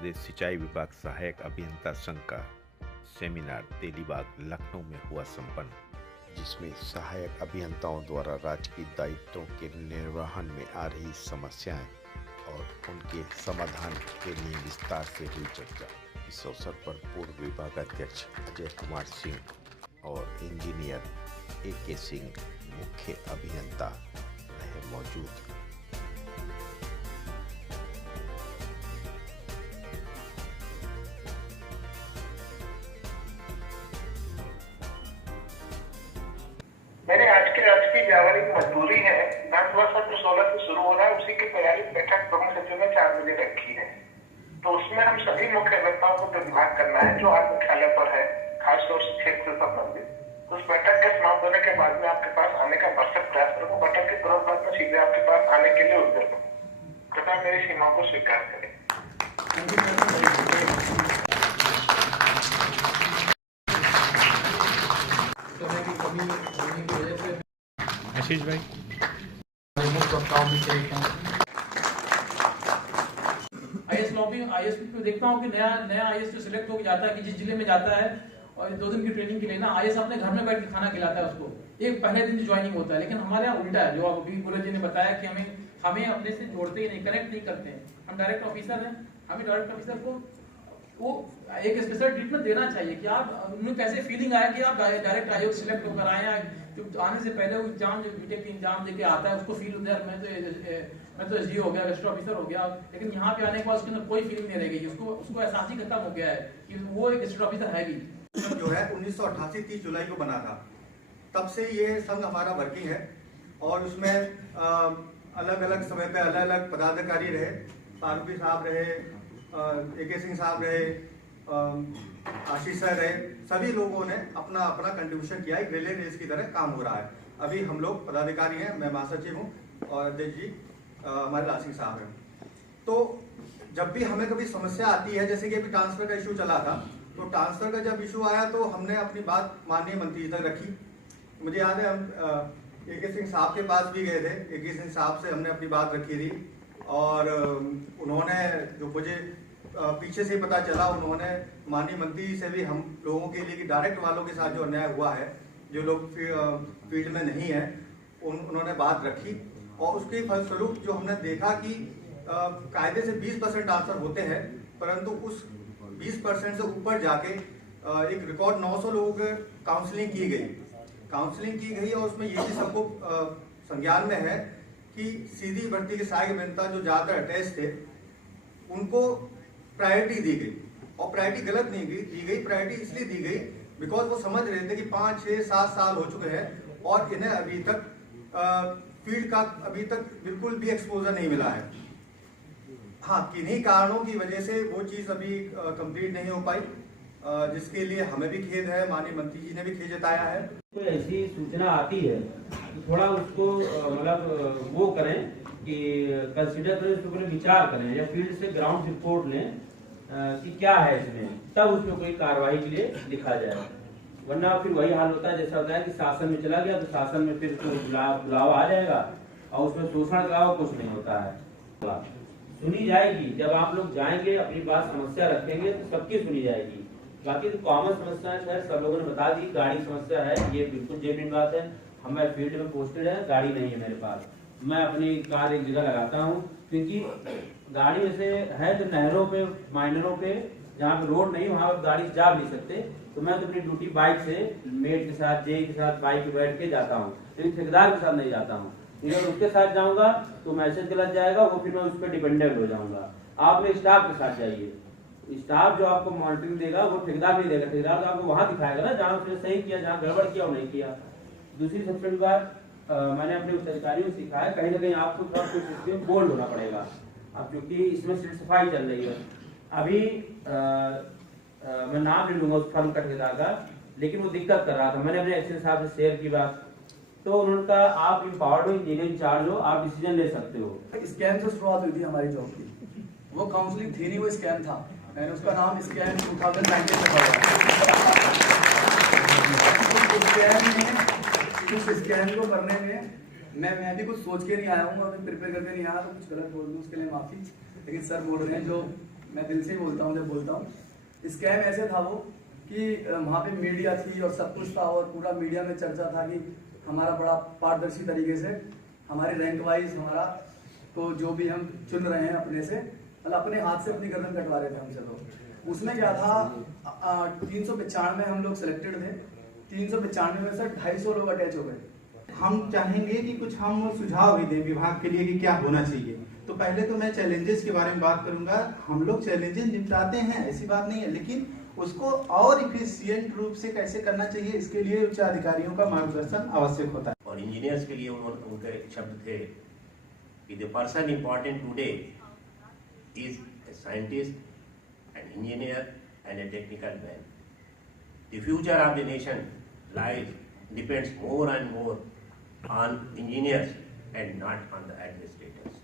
प्रदेश सिंचाई विभाग सहायक अभियंता संघ का सेमिनार तेलीबाग लखनऊ में हुआ संपन्न, जिसमें सहायक अभियंताओं द्वारा राजकीय दायित्वों के निर्वहन में आ रही समस्याएं और उनके समाधान के लिए विस्तार से हुई चर्चा। इस अवसर पर पूर्व विभागाध्यक्ष अजय कुमार सिंह और इंजीनियर AK सिंह मुख्य अभियंता रहे मौजूद। मेरे आज की व्यावहारिक मजबूरी है। 10/7/16 से शुरू हो रहा है, उसी की तैयारी बैठक प्रमुख सचिव ने 4 बजे रखी है। तो उसमें हम सभी मुख्य अभियंताओं को प्रतिभाग करना है जो आज मुख्यालय पर है, खासतौर से क्षेत्र से संबंधित। तो उस बैठक के समाप्त होने के बाद में आपके पास आने का भरसक प्रयास करूंगा। बैठक के तुरंत बाद में सीधे आपके पास आने के लिए उद्यत हूँ। कृपया मेरी सीमाओं को स्वीकार करें। आशीष भाई, आईएएस पे देखता हूँ कि नया आईएएस जो सिलेक्ट होकर जाता है कि जिस जिले में जाता है और 2 दिन की ट्रेनिंग के लिए ना आईएएस अपने घर में बैठ के खाना खिलाता है उसको। एक पहले दिन ज्वाइनिंग होता है, लेकिन हमारे यहाँ उल्टा है। जो अभी गुरु जी ने बताया कि हमें अपने से जोड़ते ही नहीं, कनेक्ट नहीं करते हैं। हम डायरेक्ट ऑफिसर हैं, हमें डायरेक्ट ऑफिसर को वो एक स्पेशल ट्रीटमेंट देना चाहिए कि आप उन्हें कैसे फीलिंग आया कि आप डायरेक्ट आयोग सिलेक्ट होकर आए हैं। जो आने से पहले वो एग्जाम जो बीटेक की एग्जाम देके आता है उसको फील होता है मैं तो SG हो गया, रजिस्टर ऑफिसर हो गया। लेकिन यहाँ पे आने के बाद उसके अंदर कोई फीलिंग नहीं रह गई। उसको एहसास ही खत्म हो गया है कि वो एक रजिस्टर ऑफिसर है भी। जो है 1988 30 जुलाई को बना था, तब से ये संघ हमारा वर्किंग है और उसमें अलग अलग समय पे अलग अलग पदाधिकारी रहे। फारूकी साहब रहे, AK सिंह साहब रहे, आशीष सर रहे। सभी लोगों ने अपना अपना कंट्रीब्यूशन किया। एक रिले रेस की तरह काम हो रहा है। अभी हम लोग पदाधिकारी हैं, मैं महासचिव हूँ और अध्यक्ष जी हमारे लाल सिंह साहब हैं। तो जब भी हमें कभी समस्या आती है, जैसे कि अभी ट्रांसफर का इशू चला था, तो ट्रांसफर का जब इशू आया तो हमने अपनी बात माननीय मंत्री जी तक रखी। मुझे याद है हम AK सिंह साहब के पास भी गए थे। AK सिंह साहब से हमने अपनी बात रखी थी और उन्होंने जो मुझे पीछे से पता चला, उन्होंने माननीय मंत्री जी से भी हम लोगों के लिए कि डायरेक्ट वालों के साथ जो अन्याय हुआ है, जो लोग फील्ड में नहीं है, उन्होंने बात रखी। और उसके फलस्वरूप जो हमने देखा कि कायदे से 20% ट्रांसफर होते हैं, परंतु उस 20% से ऊपर जाके एक रिकॉर्ड 900 लोगों की काउंसलिंग की गई और उसमें ये भी सबको संज्ञान में है कि सीधी भर्ती के सहायक अभियंता जो ज्यादातर अटैच थे उनको प्रायोरिटी दी गई। और प्रायोरिटी गलत नहीं दी गई, प्रायोरिटी इसलिए दी गई बिकॉज वो समझ रहे थे कि 5, 6, 7 साल हो चुके हैं और इन्हें अभी तक फील्ड का अभी तक बिल्कुल भी एक्सपोजर नहीं मिला है। हाँ, किन्हीं कारणों की वजह से वो चीज अभी कंप्लीट नहीं हो पाई, जिसके लिए हमें भी खेद है, माननीय मंत्री जी ने भी खेद जताया है। कोई ऐसी सूचना आती है तो थोड़ा उसको मतलब वो करें कि कंसीडर करें, उसके ऊपर विचार करें या फील्ड से ग्राउंड रिपोर्ट लें कि क्या है इसमें, तब उसमें कोई कार्रवाई के लिए लिखा जाए। वरना फिर वही हाल होता है जैसा होता है कि शासन में चला गया तो शासन में फिर बुलावा आ जाएगा और उसमें शोषण का कुछ नहीं होता है। सुनी जाएगी, जब आप लोग जाएंगे अपनी बात समस्या रखेंगे तो सबकी सुनी जाएगी। बाकी तो कॉमन समस्या है, सब लोगों ने बता दी। गाड़ी समस्या है, ये बिल्कुल जेन्युइन बात है। हमें फील्ड में पोस्टेड है, गाड़ी नहीं है मेरे पास। मैं अपनी कार एक जगह लगाता हूँ क्योंकि गाड़ी में से है जो नहरों पे, माइनरों पे, जहाँ पे रोड नहीं वहाँ गाड़ी जा भी नहीं सकते, तो मैं तो अपनी ड्यूटी बाइक से मेट के साथ, जे के साथ बाइक पे बैठ के जाता हूँ, लेकिन ठेकेदार के साथ नहीं जाता हूँ। अगर उसके साथ जाऊंगा तो मैसेज गलत जाएगा, वो फिर मैं उस पर डिपेंडेंट हो जाऊंगा। आप अपने स्टाफ के साथ जाइए, स्टाफ जो आपको मॉनिटरिंग देगा वो ठेकेदार नहीं देगा। ठेकेदार तो आपको वहां दिखाएगा ना जहाँ उसने सही किया, जहाँ गड़बड़ किया और नहीं किया। दूसरी सबसे बड़ी बात मैंने अपने उच्च अधिकारियों से सीखा है, कहीं ना कहीं आपको थोड़ा कुछ इसमें बोल्ड होना पड़ेगा। अब क्योंकि इसमें सिर्फ सफाई चल रही है अभी, मैं नाम नहीं लूंगा उस फर्म का ठेकेदार का, लेकिन वो दिक्कत कर रहा था। मैंने अपने एक्शन साहब से शेयर की बात, तो उन्होंने कहा आप इम्पावर्ड हो, इंजीनियर इंचार्ज हो, आप डिसीजन ले सकते हो। स्कैन से शुरुआत हुई थी हमारी जॉब की, वो काउंसलिंग थी नहीं, वो स्कैन था। मैंने उसका नाम स्कैन 2019 में पढ़ा। उस स्कैन को करने में मैं भी कुछ सोच के नहीं आया हूँ, अभी प्रिपेयर करके नहीं आया, तो कुछ गलत बोल दूँ उसके लिए माफी। लेकिन सर बोल रहे हैं जो मैं दिल से ही बोलता हूँ जब बोलता हूँ। स्कैम ऐसे था वो कि वहाँ पे मीडिया थी और सब कुछ था और पूरा मीडिया में चर्चा था कि हमारा बड़ा पारदर्शी तरीके से हमारे रैंक वाइज हमारा तो जो भी हम चुन रहे हैं अपने से, मतलब अपने हाथ से अपनी गर्दन कटवा रहे थे हमसे। तो उसमें क्या था, 395 हम लोग सिलेक्टेड थे, 395 में से 250 लोग अटैच हो गए। हम चाहेंगे कि कुछ हम सुझाव भी दें विभाग के लिए कि क्या होना चाहिए। तो पहले तो मैं चैलेंजेस के बारे में बात करूंगा। हम लोग चैलेंजेस निपटाते हैं, ऐसी बात नहीं है, लेकिन उसको और इफिशिएंट रूप से कैसे करना चाहिए, इसके लिए उच्च अधिकारियों का मार्गदर्शन आवश्यक होता है। और इंजीनियर्स के लिए उनके शब्द थे कि the person important today is a scientist, an engineer and A technical man. The future of the nation lies depends more and more on engineers and not on the administrators.